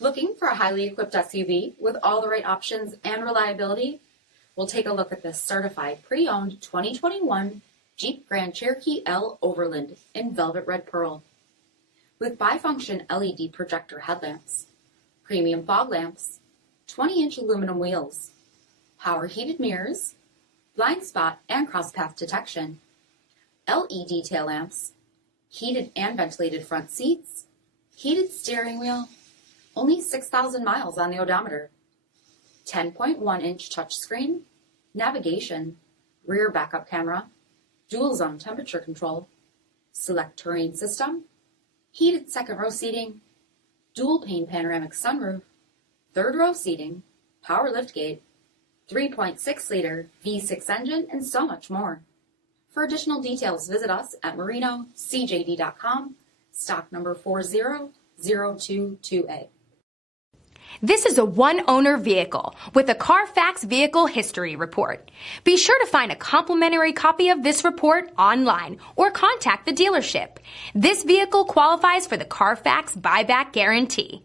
Looking for a highly equipped SUV with all the right options and reliability? We'll take a look at this certified pre-owned 2021 Jeep Grand Cherokee L Overland in velvet red pearl. With bifunction LED projector headlamps, premium fog lamps, 20-inch aluminum wheels, power heated mirrors, blind spot and cross-path detection, LED tail lamps, heated and ventilated front seats, heated steering wheel, only 6,000 miles on the odometer, 10.1-inch touchscreen, navigation, rear backup camera, dual zone temperature control, select terrain system, heated second row seating, dual pane panoramic sunroof, third row seating, power liftgate, 3.6-liter V6 engine, and so much more. For additional details, visit us at MarinoCJD.com, stock number 400228. This is a one-owner vehicle with a CARFAX vehicle history report. Be sure to find a complimentary copy of this report online or contact the dealership. This vehicle qualifies for the CARFAX buyback guarantee.